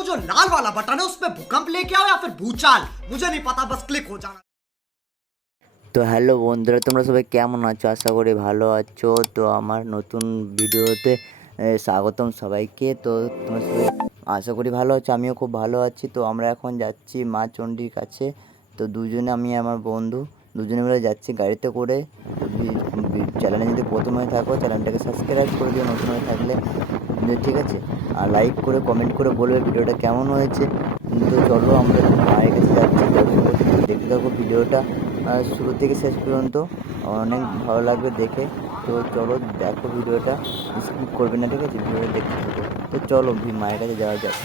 वो जो लाल वाला बटन है उस पे भूकंप लेके आओ या फिर भूचाल, मुझे नहीं पता, बस क्लिक हो जाना। তো হ্যালো বন্ধুরা, তোমরা সবাই কেমন আছো? আশা করি ভালো আছো। তো আমার নতুন ভিডিওতে স্বাগতম সবাইকে। তো তোমরা সবাই আশা করি ভালো আছো, আমিও খুব ভালো আছি। তো আমরা এখন যাচ্ছি মা চণ্ডীর কাছে। তো দুজনে, আমি আমার বন্ধু দুজনে মিলে যাচ্ছি গাড়িতে করে। চ্যানেলে যদি প্রথম হয়ে থাকো চ্যানেলটাকে সাবস্ক্রাইব করে দিও নতুন হয়ে থাকলে, ঠিক আছে? আর লাইক করে কমেন্ট করে বলবে ভিডিওটা কেমন হয়েছে। তো চলো আমরা মায়ের কাছে যাচ্ছি, দেখতে থাকো ভিডিওটা শুরু থেকে শেষ পর্যন্ত, অনেক ভালো লাগবে দেখে। তো চলো দেখো ভিডিওটা, স্কিপ করবে না, ঠিক আছে? ভিডিওটা দেখতে থাকো। তো চলো মায়ের কাছে যাওয়া যাক।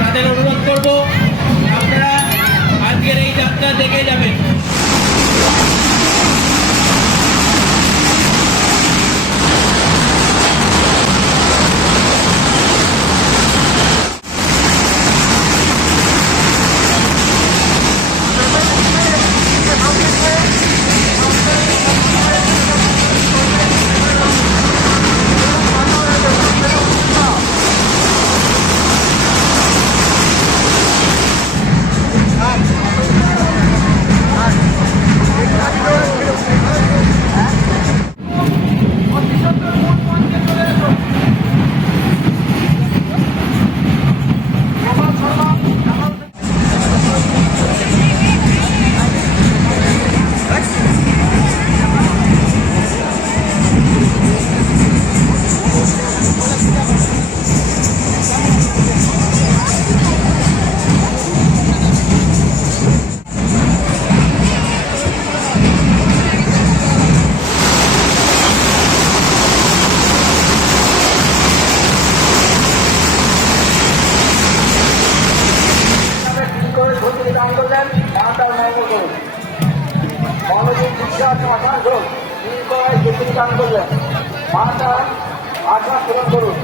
তাদের অনুরোধ করব আপনারা আজকের এই যাত্রা দেখে যাবেন। মাতা আশা পূরণ করুন।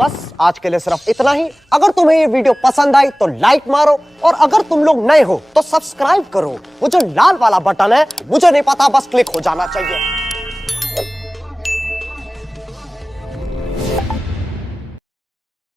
बस आज के लिए सिर्फ इतना ही। अगर तुम्हें ये वीडियो पसंद आई तो लाइक मारो, और अगर तुम लोग नए हो तो सब्सक्राइब करो। वो जो लाल वाला बटन है, मुझे नहीं पता, बस क्लिक हो जाना चाहिए।